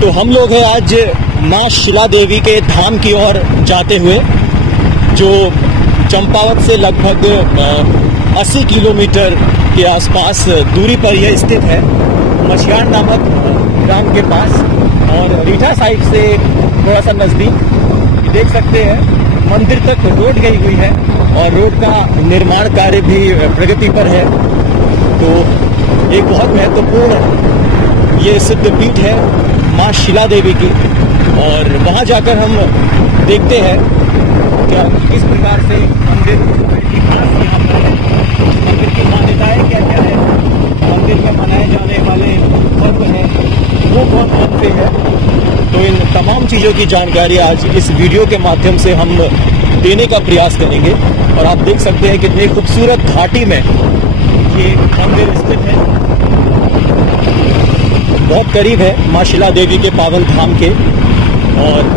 तो हम लोग हैं आज माँ शिला देवी के धाम की ओर जाते हुए, जो चंपावत से लगभग 80 किलोमीटर के आसपास दूरी पर यह स्थित है, मछियार नामक ग्राम के पास और रीठा साइड से थोड़ा सा नजदीक। देख सकते हैं मंदिर तक रोड गई हुई है और रोड का निर्माण कार्य भी प्रगति पर है। तो एक बहुत महत्वपूर्ण ये सिद्ध पीठ है माँ शिला देवी की, और वहां जाकर हम देखते हैं क्या किस प्रकार से मंदिर की मान्यताएं क्या क्या है, मंदिर में मनाए जाने वाले पर्व है वो कौन से है। तो इन तमाम चीजों की जानकारी आज इस वीडियो के माध्यम से हम देने का प्रयास करेंगे। और आप देख सकते हैं कितनी खूबसूरत घाटी में ये मंदिर स्थित है, बहुत करीब है माँ शिला देवी के पावन धाम के, और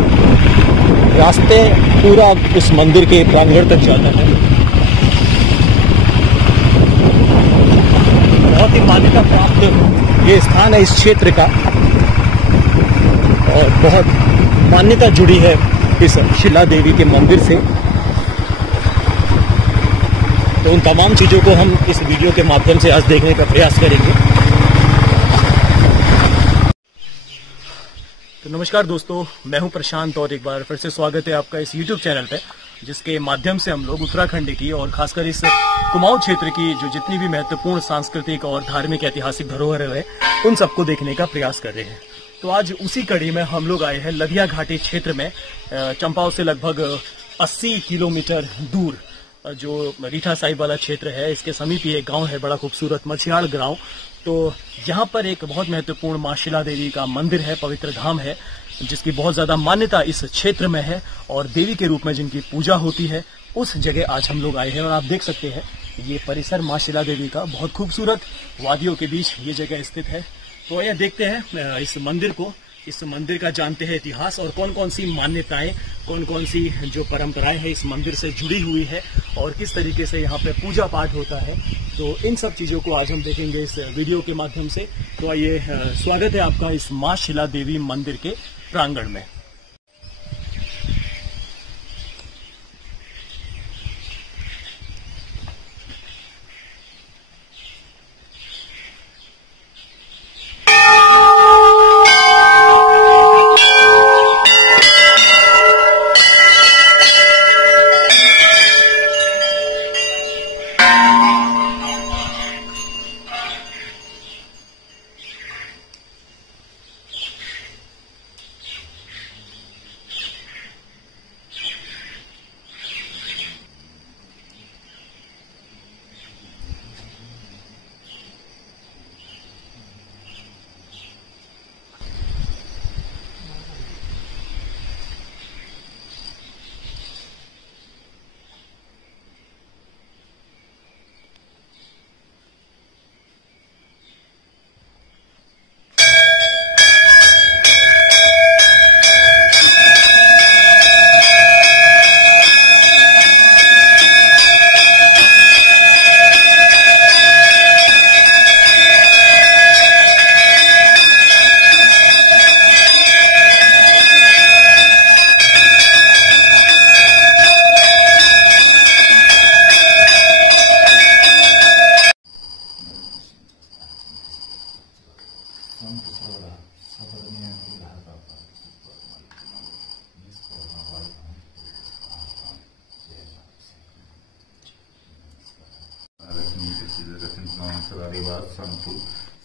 रास्ते पूरा उस मंदिर के प्रांगण तक जाता है। बहुत ही मान्यता प्राप्त ये स्थान है इस क्षेत्र का, और बहुत मान्यता जुड़ी है इस शिला देवी के मंदिर से। तो उन तमाम चीजों को हम इस वीडियो के माध्यम से आज देखने का प्रयास करेंगे। तो नमस्कार दोस्तों, मैं हूं प्रशांत और एक बार फिर से स्वागत है आपका इस YouTube चैनल पे, जिसके माध्यम से हम लोग उत्तराखंड की और खासकर इस कुमाऊं क्षेत्र की जो जितनी भी महत्वपूर्ण सांस्कृतिक और धार्मिक ऐतिहासिक धरोहर है उन सबको देखने का प्रयास कर रहे हैं। तो आज उसी कड़ी में हम लोग आए हैं लदिया घाटी क्षेत्र में, चंपाव से लगभग 80 किलोमीटर दूर जो रीठा साहिब वाला क्षेत्र है, इसके समीप ही एक गांव है बड़ा खूबसूरत मछियार गांव। तो यहाँ पर एक बहुत महत्वपूर्ण माँ शिला देवी का मंदिर है, पवित्र धाम है, जिसकी बहुत ज्यादा मान्यता इस क्षेत्र में है और देवी के रूप में जिनकी पूजा होती है, उस जगह आज हम लोग आए हैं। और आप देख सकते हैं ये परिसर माँ शिला देवी का बहुत खूबसूरत वादियों के बीच ये जगह स्थित है। तो आइए देखते हैं इस मंदिर को, इस मंदिर का जानते हैं इतिहास और कौन कौन सी मान्यताएं, कौन कौन सी जो परंपराएं हैं इस मंदिर से जुड़ी हुई है और किस तरीके से यहाँ पे पूजा पाठ होता है। तो इन सब चीजों को आज हम देखेंगे इस वीडियो के माध्यम से। तो आइए, स्वागत है आपका इस माँ शिला देवी मंदिर के प्रांगण में।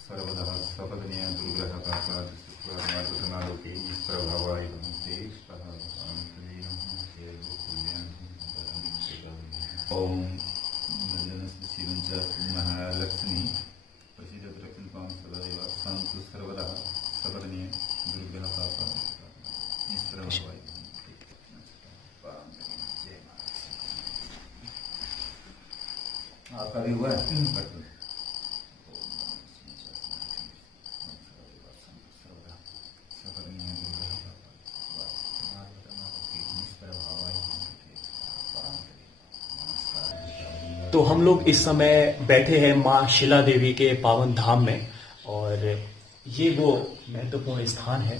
सर्वदा सपदनीय दुर्ग्रह ओम महालक्ष्मी संतु सर्वदा सपदनीय दुर्ग्रह आपका भी हुआ है। तो हम लोग इस समय बैठे हैं माँ शिला देवी के पावन धाम में, और ये वो महत्वपूर्ण स्थान है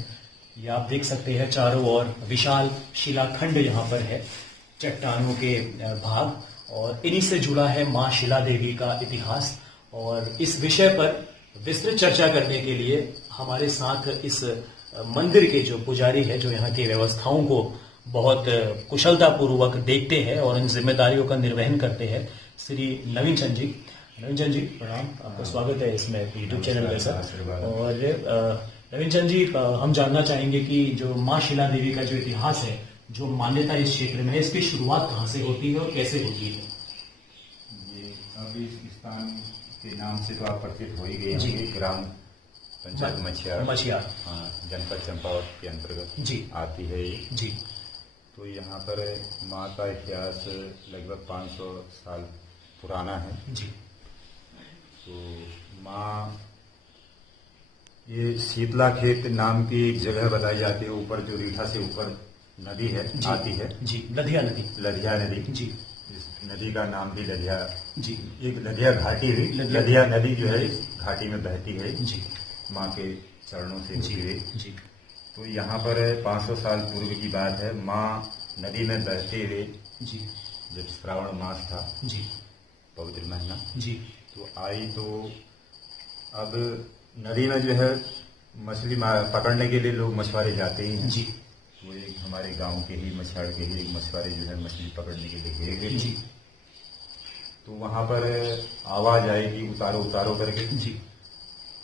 ये आप देख सकते हैं चारों ओर विशाल शिलाखंड यहाँ पर है, चट्टानों के भाग, और इन्हीं से जुड़ा है माँ शिला देवी का इतिहास। और इस विषय पर विस्तृत चर्चा करने के लिए हमारे साथ इस मंदिर के जो पुजारी है, जो यहाँ की व्यवस्थाओं को बहुत कुशलता पूर्वक देखते हैं और इन जिम्मेदारियों का निर्वहन करते हैं, श्री नवीन चंद जी। नवीन चंद जी प्रणाम, आपका स्वागत है इसमें यूट्यूब चैनल पे सर। और नवीन चंद जी, हम जानना चाहेंगे कि जो माँ शिला देवी का जो इतिहास है, जो मान्यता इस क्षेत्र में है, इसकी शुरुआत कहाँ से होती है और कैसे होती है? ये अभी इस स्थान के नाम से तो आप परिचित हो ही गए होंगे, ग्राम पंचायत मछियार, हाँ, जनपद चंपावत के अंतर्गत जी आती है ये जी। तो यहाँ पर माँ का इतिहास लगभग 500 साल पुराना है जी। तो माँ, ये शीतला खेत नाम की एक जगह बताई जाती है, ऊपर जो रीठा से ऊपर नदी है आती है जी, लधिया नदी जी। इस नदी का नाम भी लधिया जी, एक लधिया घाटी हुई, लधिया नदी जो है घाटी में बहती है जी, माँ के चरणों से होती हुई जी। तो यहाँ पर 500 साल पूर्व की बात है, माँ नदी में बहते हुए जी, जब श्रावण मास था जी, पवित्र महीना जी, तो आई। तो अब नदी में जो है मछली पकड़ने के लिए लोग मछुआरे जाते ही हैं जी। वो एक हमारे गांव के ही मछुआरे के ही एक मछुआरे जो है मछली पकड़ने के लिए गए जी। तो वहां पर आवाज आई कि उतारो उतारो करके जी।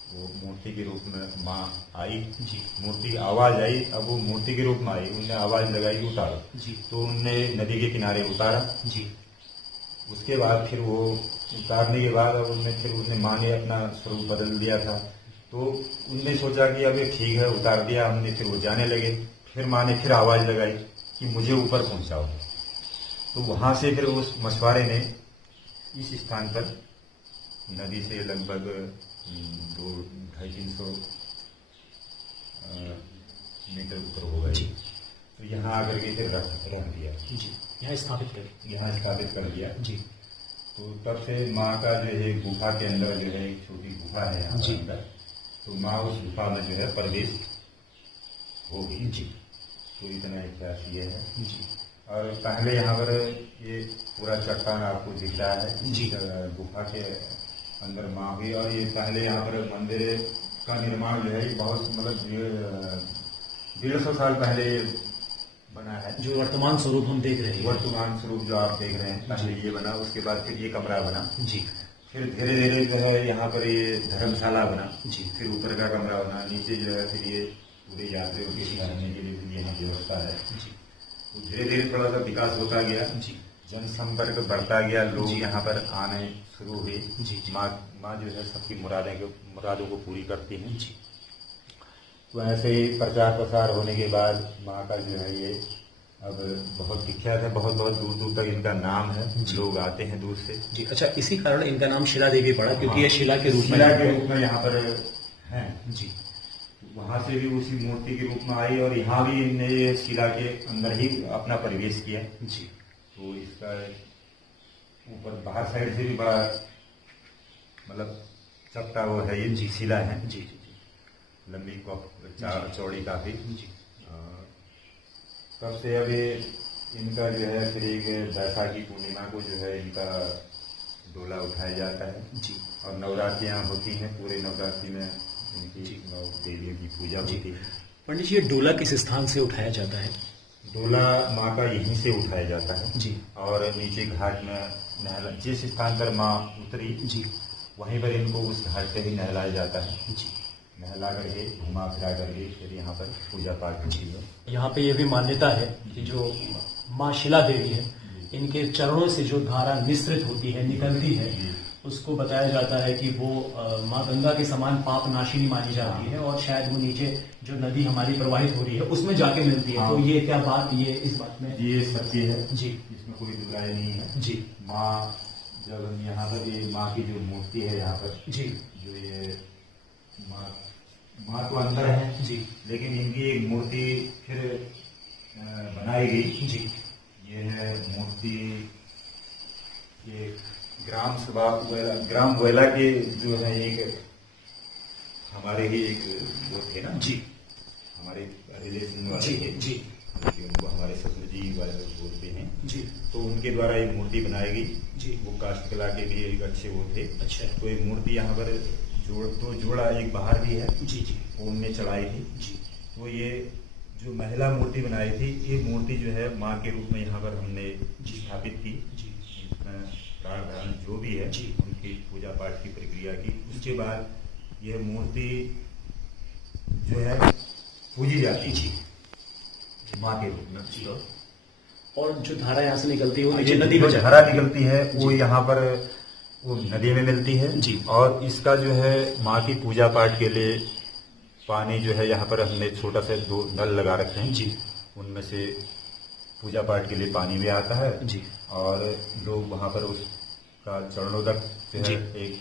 वो मूर्ति के रूप में माँ आई जी, मूर्ति की आवाज आई। अब वो मूर्ति के रूप में आई, उनने आवाज लगाई कि उतारो जी। तो उनने नदी के किनारे उतारा जी। उसके बाद फिर वो उतारने के बाद अब उसने माँ ने अपना स्वरूप बदल दिया था। तो उनने सोचा कि अब ये ठीक है, उतार दिया हमने। फिर वो जाने लगे। फिर माँ ने फिर आवाज लगाई कि मुझे ऊपर पहुंचाओ। तो वहां से फिर उस मछुआरे ने इस स्थान पर नदी से लगभग 200-250 मीटर ऊपर होगा जी। तो यहाँ आकर के फिर रख दिया जी, यहाँ स्थापित कर दिया जी। तो तब से माँ का जो है गुफा के अंदर जो है एक छोटी गुफा है यहाँ जी अंदर, तो माँ उस गुफा में जो है प्रवेश होगी जी। तो इतना इतिहास ये है जी। और पहले यहाँ पर ये पूरा चट्टान आपको दिख रहा है जी, गुफा के अंदर माँ हुई। और ये पहले यहाँ पर मंदिर का निर्माण जो है बहुत मतलब 150 साल पहले बना है। जो वर्तमान स्वरूप हम देख रहे हैं, वर्तमान स्वरूप जो आप देख रहे हैं, पहले ये बना, उसके बाद फिर ये कमरा बना जी। फिर धीरे धीरे जो है यहाँ पर ये धर्मशाला बना जी। फिर ऊपर का कमरा बना, नीचे जो है फिर ये पूरे यात्रियों के रहने के लिए यहाँ व्यवस्था है जी। तो धीरे धीरे थोड़ा सा विकास होता गया जी, जनसंपर्क बढ़ता गया, लोग यहाँ पर आने शुरू हुए जी। माँ जो है सबकी मुरादों को पूरी करती हैं जी। तो ऐसे ही प्रचार प्रसार होने के बाद माँ का जो है ये अब बहुत विख्यात है, बहुत बहुत दूर दूर तक इनका नाम है, लोग आते हैं दूर से जी। अच्छा, इसी कारण इनका नाम शिला देवी पड़ा, क्योंकि ये शिला के रूप में यहाँ पर है जी। वहां से भी उसी मूर्ति के रूप में आई और यहाँ भी इनने ये शिला के अंदर ही अपना प्रवेश किया जी। तो इसका ऊपर बाहर साइड से भी बड़ा मतलब चपटा वो है, ये जी शिला है जी जी जी, लंबी चौड़ी काफी जी। तब से अभी इनका जो है फिर एक बैसाखी पूर्णिमा को जो है इनका डोला उठाया जाता है जी। और नवरात्रियां होती हैं, पूरे नवरात्रि में इनकी देवियों की पूजा होती है। पंडित जी, ये डोला किस स्थान से उठाया जाता है? डोला माँ का यहीं से उठाया जाता है जी। और नीचे घाट में जिस स्थान पर माँ उतरी जी, वहीं पर इनको उस घाट से ही नहलाया जाता है जी। नहला करके घुमा फिरा करके फिर यहाँ पर पूजा पाठ होती है। यहाँ पे ये भी मान्यता है कि जो माँ शिला देवी है, इनके चरणों से जो धारा निस्सृत होती है, निकलती है, उसको बताया जाता है कि वो माँ गंगा के समान पाप नाशिनी मानी जाती है और शायद वो नीचे जो नदी हमारी प्रवाहित हो रही है उसमें जाके मिलती है। तो ये क्या बात, ये इस बात में ये सत्य है जी, इसमें कोई दुराई नहीं है जी। माँ जब यहाँ पर ये माँ की जो मूर्ति है यहाँ पर जी, जो ये माँ तो अंदर है जी, लेकिन इनकी एक मूर्ति फिर बनाई गई जी। ये है मूर्ति, ये ग्राम वेला के जो है एक हमारे ही एक वो थे ना जी, हमारे हमारे रिलेशन वाले जी, उनको हमारे ससुर जी वाले बोलते हैं जी। तो उनके द्वारा एक मूर्ति बनाई गई जी। वो काष्ठ कला के लिए एक अच्छे वो थे। अच्छा। तो एक मूर्ति यहाँ पर जोड़ा एक बाहर भी है जी जी, वो उनने चढ़ाई थी जी। तो ये जो महिला मूर्ति बनाई थी, ये मूर्ति जो है माँ के रूप में यहाँ पर हमने स्थापित की जी। इसमें प्राण जो भी है जी, उनकी पूजा पाठ की प्रक्रिया की। उसके बाद यह मूर्ति जो है पूजी जाती जी माँ के रूप में जी। और जो धारा यहाँ से निकलती है वो नदी में, धारा निकलती है वो यहाँ पर वो नदी में मिलती है जी। और इसका जो है माँ की पूजा पाठ के लिए पानी जो है यहाँ पर हमने छोटा सा 2 नल लगा रखे हैं जी। उनमें से पूजा पाठ के लिए पानी भी आता है जी। और लोग वहाँ पर उसका चरणोदक जो है एक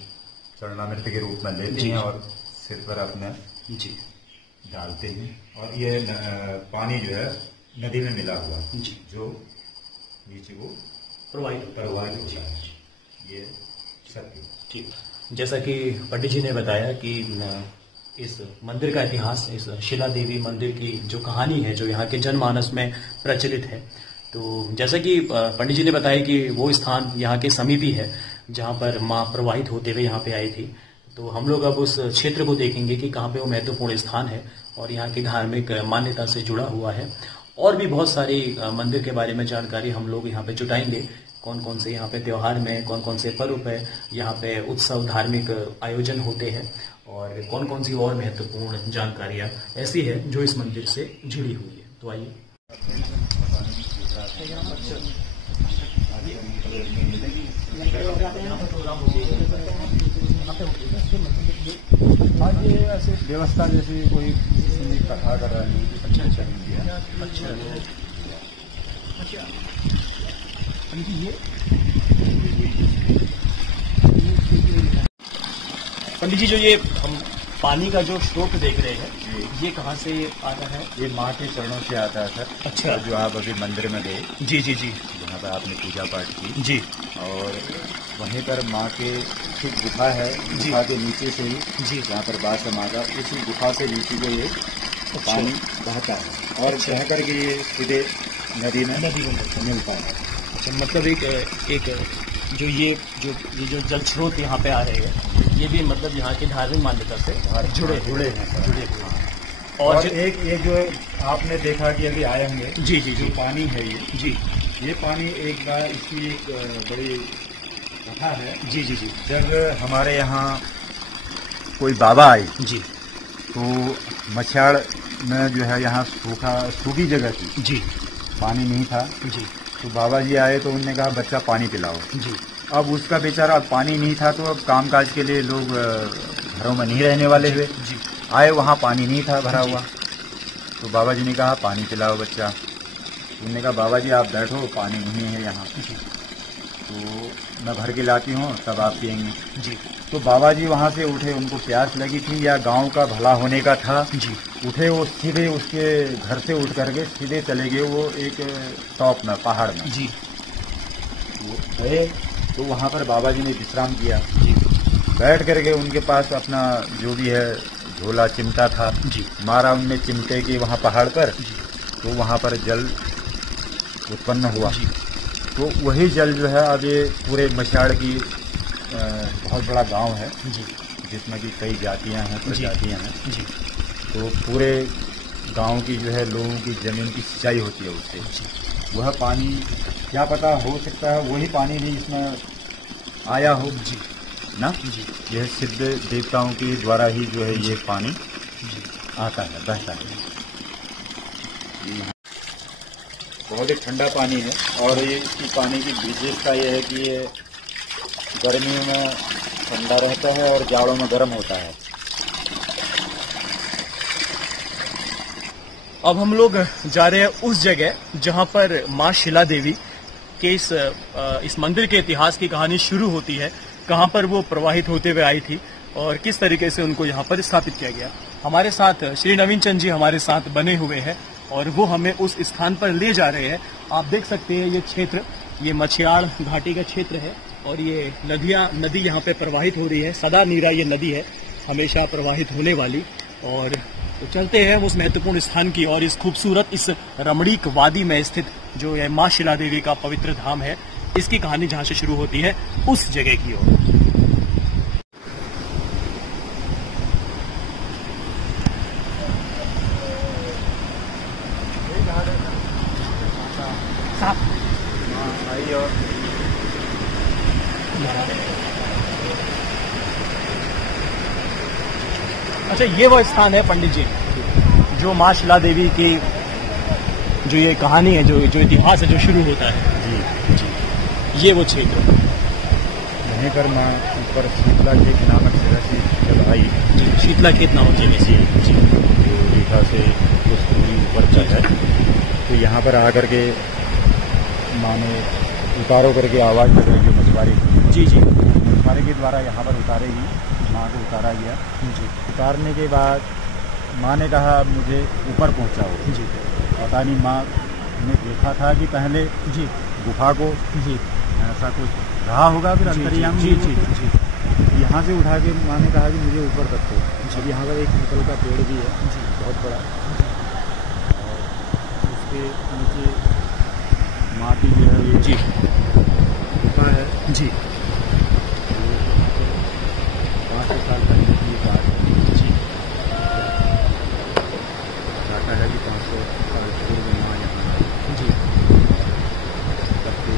चरणामृत के रूप में लेते हैं और सिर पर अपना जी डालते हैं। और ये पानी जो है नदी में मिला हुआ जी, जो नीचे को प्रवाहित होता है। ये सत्य ठीक। जैसा कि पंडित जी ने बताया कि इस मंदिर का इतिहास, इस शिला देवी मंदिर की जो कहानी है, जो यहाँ के जनमानस में प्रचलित है, तो जैसा कि पंडित जी ने बताया कि वो स्थान यहाँ के समीपी है जहाँ पर माँ प्रवाहित होते हुए यहाँ पे आई थी। तो हम लोग अब उस क्षेत्र को देखेंगे कि कहाँ पे वो महत्वपूर्ण स्थान है और यहाँ की धार्मिक मान्यता से जुड़ा हुआ है। और भी बहुत सारी मंदिर के बारे में जानकारी हम लोग यहाँ पे जुटाएंगे। कौन कौन से यहाँ पे त्योहार में, कौन कौन से पर्व पे यहाँ पे उत्सव, धार्मिक आयोजन होते हैं और कौन कौन सी और महत्वपूर्ण जानकारियाँ ऐसी है जो इस मंदिर से जुड़ी हुई है। तो आइए। आज ये ऐसे व्यवस्था जैसे कोई कथा कर रहा है। अच्छा अच्छा अच्छा अच्छा। ये पंडित जी, जो ये हम पानी का जो स्रोत देख रहे हैं, ये कहाँ से आता है? ये माँ के चरणों से आता है सर। अच्छा। जो आप अभी मंदिर में गए जी जी जी, जहाँ पर आपने पूजा पाठ की जी, और वहीं पर माँ के कुछ गुफा है, गुफा के नीचे से ही जी जहाँ पर बास है माँ का, उसी गुफा से नीचे को ये पानी बहता है और बह करके ये सीधे नदी में मिलता है। अच्छा, मतलब एक जो जल स्रोत यहाँ पे आ रहे हैं, ये भी मतलब यहाँ की धार्मिक मान्यता से जुड़े हुए हैं। और एक जो आपने देखा कि अभी आए होंगे जी जी, जो पानी है ये जी, ये पानी एक बार इसकी एक बड़ी कथा है जी जी जी। जब हमारे यहाँ कोई बाबा आए जी, तो मछियाड़ में जो है यहाँ सूखी जगह थी जी, पानी नहीं था जी। तो बाबा जी आए तो उन्होंने कहा बच्चा पानी पिलाओ जी। अब उसका बेचारा पानी नहीं था, तो अब कामकाज के लिए लोग घरों में नहीं रहने वाले हुए जी। आए, वहाँ पानी नहीं था भरा हुआ। तो बाबा जी ने कहा पानी पिलाओ बच्चा। उन्होंने कहा बाबा जी आप बैठो, पानी नहीं है यहाँ, तो मैं भर के लाती हूँ तब आप पियेंगे जी। तो बाबा जी वहाँ से उठे, उनको प्यास लगी थी या गांव का भला होने का था जी। उठे, वो सीधे उसके घर से उठ करके सीधे चले गए वो एक टॉप में, पहाड़ में जी। वो गए तो वहाँ पर बाबा जी ने विश्राम किया जी। बैठ करके उनके पास अपना जो भी है झोला चिमटा था जी, मारा उनने चिमटे के वहाँ पहाड़ पर जी। तो वहाँ पर जल उत्पन्न हुआ जी। तो वही जल जो है अब ये पूरे मछियाड़ की बहुत बड़ा गांव है जी, जिसमें कि कई जातियां हैं, प्रजातियां हैं जी। तो पूरे गांव की जो है लोगों की जमीन की सिंचाई होती है उससे। वह पानी क्या पता हो सकता है वही पानी भी इसमें आया हो जी ना जी। यह सिद्ध देवताओं के द्वारा ही जो है ये पानी आता है, बहता है। बहुत ही ठंडा पानी है और ये इसकी पानी की विशेषता यह है कि ये गर्मियों में ठंडा रहता है और जाड़ों में गर्म होता है। अब हम लोग जा रहे हैं उस जगह जहां पर माँ शिला देवी के इस मंदिर के इतिहास की कहानी शुरू होती है, कहां पर वो प्रवाहित होते हुए आई थी और किस तरीके से उनको यहाँ पर स्थापित किया गया। हमारे साथ श्री नवीन चंद जी हमारे साथ बने हुए हैं और वो हमें उस स्थान पर ले जा रहे हैं। आप देख सकते हैं ये क्षेत्र, ये मछियाड़ घाटी का क्षेत्र है और ये नदी यहाँ पे प्रवाहित हो रही है। सदा नीरा ये नदी है, हमेशा प्रवाहित होने वाली। और तो चलते हैं उस महत्वपूर्ण स्थान की और इस खूबसूरत इस रमणीक वादी में स्थित जो है माँ शिला देवी का पवित्र धाम है, इसकी कहानी जहाँ से शुरू होती है उस जगह की ओर। अच्छा, ये वो स्थान है पंडित जी जो माँ शिला देवी की जो ये कहानी है, जो इतिहास है, जो शुरू होता है। जी, ये वो क्षेत्र वहीं पर माँ ऊपर शीतला खेत नामक जगह से जब आई, शीतला खेत नामक जगह से जी, रीठा से कुछ दूरी ऊपर चल है, तो यहाँ पर आकर के माँ ने उतारो करके आवाज़ लगाई जो मछुआरे जी जी मछुआरे के द्वारा यहाँ पर उतारेगी, माँ को उतारा गया जी। उतारने के बाद माँ ने कहा मुझे ऊपर पहुँचाओ जी। पता नहीं माँ ने देखा था कि पहले जी गुफा को जी ऐसा कुछ रहा होगा, फिर अंतर्यामी जी जी जी। यहाँ से उठा के माँ ने कहा कि मुझे ऊपर रखो। अब यहाँ पर एक पीपल का पेड़ भी है जी, बहुत बड़ा, और उसके नीचे माँ की जो है जी गुफा है जी। 500 साल पहले की बात है जी। कहता है कि 500 साल पूर्व माँ यहाँ आई जी। करके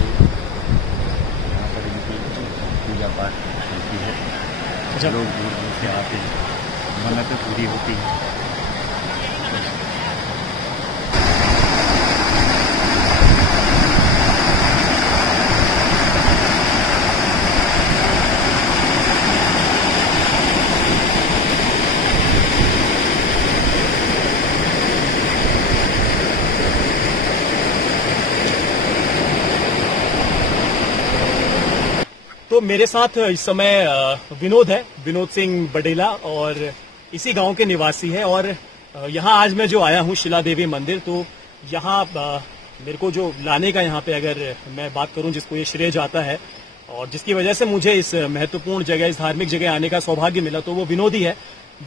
यहाँ पर इनकी पूजा पाठ होती है, जब लोग दूर दूर से आते हैं, मन्नतें पूरी होती हैं। तो मेरे साथ इस समय विनोद है, विनोद सिंह बडेला, और इसी गांव के निवासी है। और यहाँ आज मैं जो आया हूँ शिला देवी मंदिर, तो यहाँ मेरे को जो लाने का यहाँ पे अगर मैं बात करूँ जिसको ये श्रेय जाता है और जिसकी वजह से मुझे इस महत्वपूर्ण जगह, इस धार्मिक जगह आने का सौभाग्य मिला, तो वो विनोद ही है।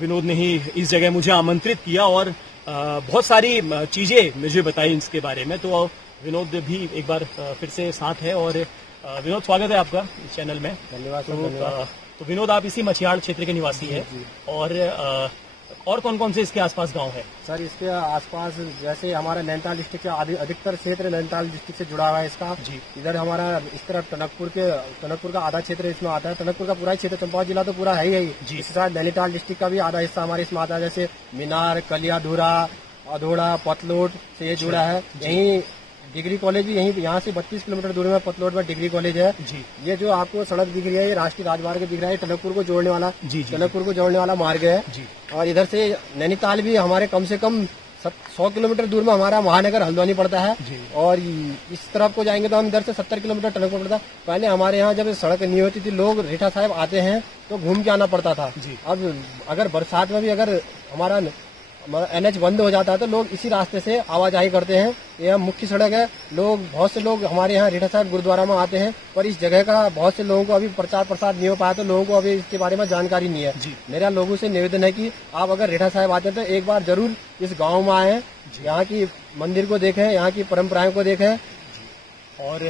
विनोद ने ही इस जगह मुझे आमंत्रित किया और बहुत सारी चीजें मुझे बताई इसके बारे में। तो विनोद भी एक बार फिर से साथ है। और विनोद, स्वागत है आपका इस चैनल में। धन्यवाद। तो विनोद, आप इसी मछियाड़ क्षेत्र के निवासी हैं, और कौन कौन से इसके आसपास गांव है? सर, इसके आसपास जैसे हमारा नैनीताल डिस्ट्रिक्ट से अधिकतर क्षेत्र नैनीताल डिस्ट्रिक्ट से जुड़ा हुआ है इसका जी। इधर हमारा इस तरफ टनकपुर का आधा क्षेत्र इसमें आता है। टनकपुर का पूरा क्षेत्र चंपावत जिला तो पूरा है ही। इसके साथ नैनीताल डिस्ट्रिक्ट का भी आधा हिस्सा हमारे इसमें आता है, जैसे मीनार, कलियाधुरा, अधोड़ा, पतलोट से ये जुड़ा है। यही डिग्री कॉलेज भी यहाँ से 32 किलोमीटर दूर में पतलोट में डिग्री कॉलेज है जी। ये जो आपको सड़क दिख रही है, ये राष्ट्रीय राजमार्ग दिख रहा है, टनकपुर को जोड़ने वाला टनकपुर को जोड़ने वाला मार्ग है जी। और इधर से नैनीताल भी हमारे कम से कम 100 किलोमीटर दूर में हमारा महानगर हल्द्वानी पड़ता है। और इस तरफ को जाएंगे तो हम इधर से 70 किलोमीटर टनकपुर पड़ता है। पहले हमारे यहाँ जब सड़क नहीं होती थी, लोग रीठा साहिब आते हैं तो घूम के आना पड़ता था। अब अगर बरसात में भी अगर हमारा NH बंद हो जाता है तो लोग इसी रास्ते से आवाजाही करते हैं। यह मुख्य सड़क है। बहुत से लोग हमारे यहाँ रीठा साहिब गुरुद्वारा में आते हैं, पर इस जगह का बहुत से लोगों को अभी प्रचार प्रसार नहीं हो पाया, तो लोगों को अभी इसके बारे में जानकारी नहीं है। मेरा लोगों से निवेदन है कि आप अगर रीठा साहिब आते हैं तो एक बार जरूर इस गाँव में आए, यहाँ की मंदिर को देखें, यहाँ की परंपराओं को देखें। और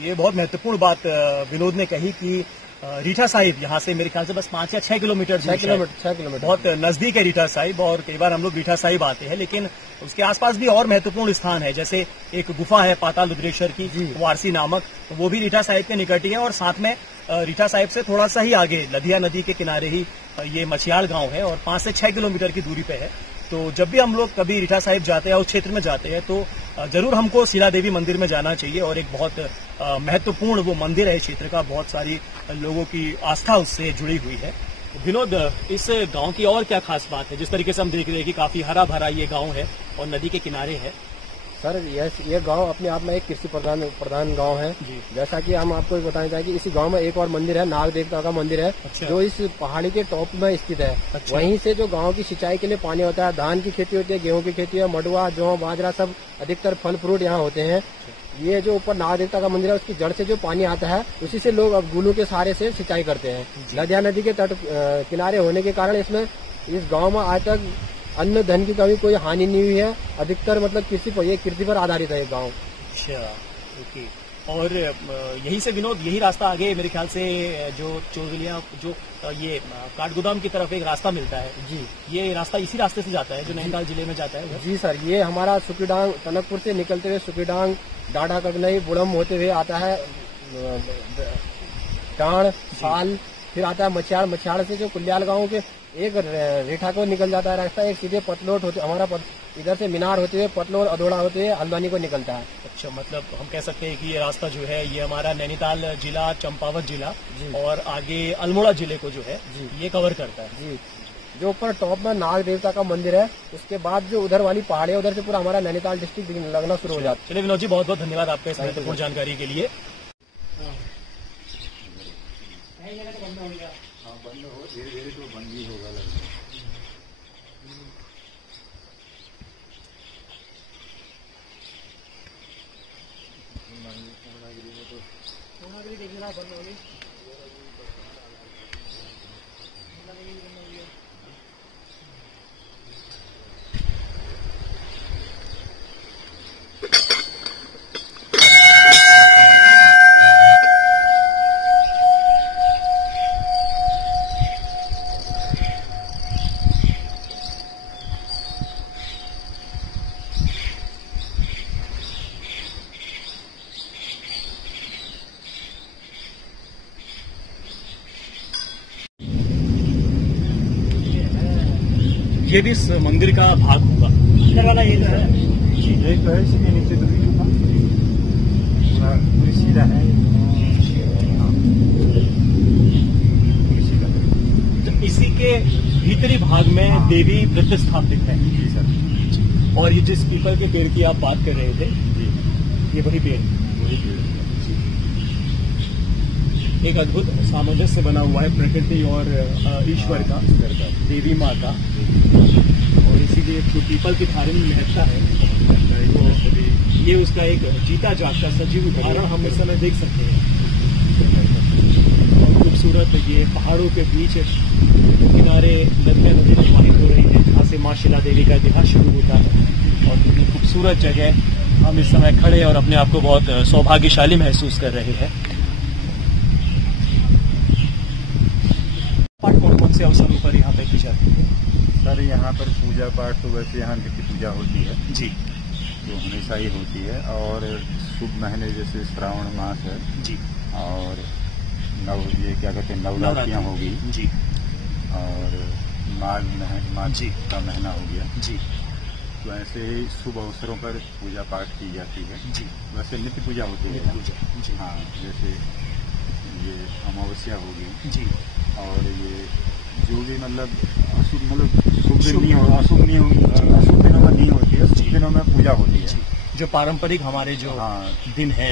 ये बहुत महत्वपूर्ण बात विनोद ने कही कि रीठा साहिब यहाँ से मेरे ख्याल से बस 5 या 6 किलोमीटर 6 किलोमीटर बहुत नजदीक है रीठा साहिब। और कई बार हम लोग रीठा साहिब आते हैं, लेकिन उसके आसपास भी और महत्वपूर्ण स्थान है, जैसे एक गुफा है पाताल रुद्रेश्वर की, वारसी नामक, तो वो भी रीठा साहिब के निकट ही है। और साथ में रीठा साहिब से थोड़ा सा ही आगे लधिया नदी के किनारे ही ये मछियाड़ गांव है और 5 से 6 किलोमीटर की दूरी पे है। तो जब भी हम लोग कभी रीठा साहिब जाते हैं, उस क्षेत्र में जाते हैं, तो जरूर हमको शिला देवी मंदिर में जाना चाहिए। और एक बहुत महत्वपूर्ण वो मंदिर है इस क्षेत्र का, बहुत सारी लोगों की आस्था उससे जुड़ी हुई है। विनोद, इस गांव की और क्या खास बात है? जिस तरीके से हम देख रहे हैं कि काफी हरा भरा ये गांव है और नदी के किनारे है। सर, ये गांव अपने आप में एक कृषि प्रधान गांव है। जैसा कि हम आपको बताना चाहेंगे कि इसी गांव में एक और मंदिर है, नाग देवता का मंदिर है। जो इस पहाड़ी के टॉप में स्थित है। वहीं से जो गांव की सिंचाई के लिए पानी होता है, धान की खेती होती है, गेहूं की खेती है, मडुआ, जौ, बाजरा, सब अधिकतर फल फ्रूट यहाँ होते हैं। ये जो ऊपर नाग देवता का मंदिर है, उसकी जड़ से जो पानी आता है, उसी से लोग अब गुलू के सहारे से सिंचाई करते हैं। लधिया नदी के तट किनारे होने के कारण इसमें इस गांव में आज तक अन्न धन की कभी कोई हानि नहीं हुई है। अधिकतर मतलब कृषि पर आधारित है ये गाँव। अच्छा, ओके। और यही से विनोद, यही रास्ता आगे मेरे ख्याल से जो चोरगलियां, जो ये काठगोदाम की तरफ एक रास्ता मिलता है जी, ये रास्ता इसी रास्ते से जाता है जो नैनीताल जिले में जाता है? जी सर, ये हमारा सुकीडांग, टनकपुर से निकलते हुए सुकीडांग, डाढ़ा कगनई, बुड़म होते हुए आता है टाण, साल, फिर आता है मछियाड़। मछियाड़ से जो कुल्याल गांव के एक रेठा को निकल जाता है रास्ता, एक सीधे पतलोट होते, हमारा इधर से मीनार होते हुए पतलोट, अधोड़ा होते हुए हल्द्वानी को निकलता है। अच्छा, मतलब हम कह सकते हैं कि ये रास्ता जो है ये हमारा नैनीताल जिला, चंपावत जिला और आगे अल्मोड़ा जिले को जो है ये कवर करता है जी। जो ऊपर टॉप में नाग देवता का मंदिर है, उसके बाद जो उधर वाली पहाड़ी है, उधर से पूरा हमारा नैनीताल डिस्ट्रिक्ट लगना शुरू हो जाता है। चलिए विनोद जी, बहुत बहुत धन्यवाद आपका इस महत्वपूर्ण जानकारी के लिए। ये भी इस मंदिर का भाग होगा, इधर वाला ये है, यही तो है, इसके नीचे तो पूरी सीधा है। तो इसी के भीतरी भाग में देवी प्रतिष्ठापित है। जी सर। और ये जिस पीपल के पेड़ की आप बात कर रहे थे, ये वही पेड़, एक अद्भुत सामंजस्य बना हुआ है प्रकृति और ईश्वर का, देवी माँ का, और इसीलिए जो पीपल की धार्मिक महत्ता है, तो ये उसका एक जीता जागता सजीव उदाहरण हम इस समय देख सकते हैं। और खूबसूरत ये पहाड़ों के बीच किनारे नदियां नदी प्रवाहित हो रही है, जहाँ से माँ शिला देवी का इतिहास शुरू होता है। और कितनी खूबसूरत जगह हम इस समय खड़े और अपने आप को बहुत सौभाग्यशाली महसूस कर रहे हैं। कौन कौन से अवसरों पर यहाँ पे की जाती है? सर यहाँ पर पूजा पाठ तो वैसे यहाँ नित्य पूजा होती है जी, जो हमेशा ही होती है। और शुभ महीने जैसे श्रावण मास है जी, और ये क्या कहते हैं, नवरात्रियाँ होगी जी, और माघ जी का महीना हो गया जी। तो ऐसे ही शुभ अवसरों पर पूजा पाठ की जाती है जी। वैसे नित्य पूजा होती है जी। हाँ, जैसे ये अमावस्या होगी जी, और ये जो भी मतलब अशुभ, मतलब शुभ दिन नहीं होगा, अशुभ दिनों में नहीं होती है, शुभ दिनों में पूजा होती है। जो पारंपरिक हमारे जो दिन है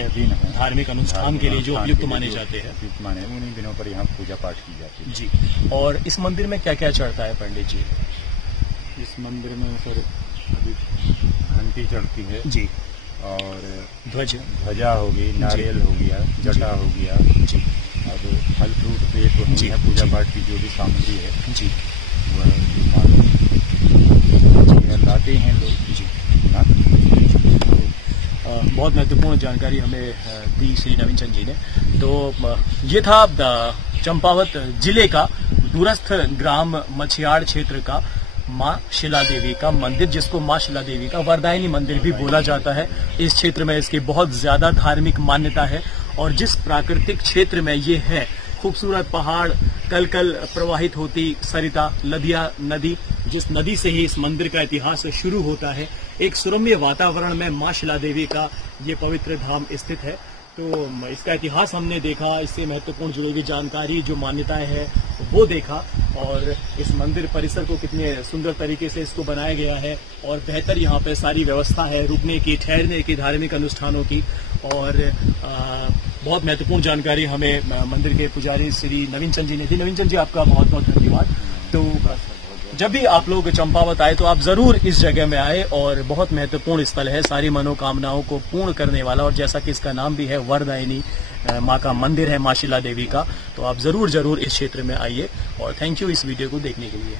धार्मिक अनुष्ठान के लिए जो उपयुक्त माने जाते हैं, उपयुक्त माने, उन्हीं दिनों पर यहाँ पूजा पाठ की जाती है जी। और इस मंदिर में क्या क्या चढ़ता है पंडित जी? इस मंदिर में सर अभी घंटी चढ़ती है जी, और ध्वजा होगी, नारियल हो गया, जटा हो गया जी, अब फल फ्रूट पे तो हम यहाँ पूजा पाठ की जो भी सामग्री है जी वह लाते हैं लोग जी ना। बहुत महत्वपूर्ण जानकारी हमें दी श्री नवीन चंद जी ने। तो ये था चंपावत जिले का दूरस्थ ग्राम मछियाड़ क्षेत्र का माँ शिला देवी का मंदिर, जिसको माँ शिला देवी का वरदायिनी मंदिर भी बोला जाता है। इस क्षेत्र में इसकी बहुत ज्यादा धार्मिक मान्यता है और जिस प्राकृतिक क्षेत्र में ये है, खूबसूरत पहाड़, कल कल प्रवाहित होती सरिता लदिया नदी, जिस नदी से ही इस मंदिर का इतिहास शुरू होता है, एक सुरम्य वातावरण में माँ शिला देवी का ये पवित्र धाम स्थित है। तो इसका इतिहास हमने देखा, इससे महत्वपूर्ण जुड़ी हुई जानकारी, जो मान्यताएं हैं वो देखा, और इस मंदिर परिसर को कितने सुंदर तरीके से इसको बनाया गया है और बेहतर यहाँ पे सारी व्यवस्था है रुकने की, ठहरने की, धार्मिक अनुष्ठानों की। और बहुत महत्वपूर्ण जानकारी हमें मंदिर के पुजारी श्री नवीन चंद जी ने दी। नवीन चंद जी, आपका बहुत बहुत धन्यवाद। तो जब भी आप लोग चंपावत आए तो आप जरूर इस जगह में आए, और बहुत महत्वपूर्ण स्थल है, सारी मनोकामनाओं को पूर्ण करने वाला, और जैसा कि इसका नाम भी है वरदायिनी माँ का मंदिर है, माँ शिला देवी का। तो आप जरूर इस क्षेत्र में आइए, और थैंक यू इस वीडियो को देखने के लिए।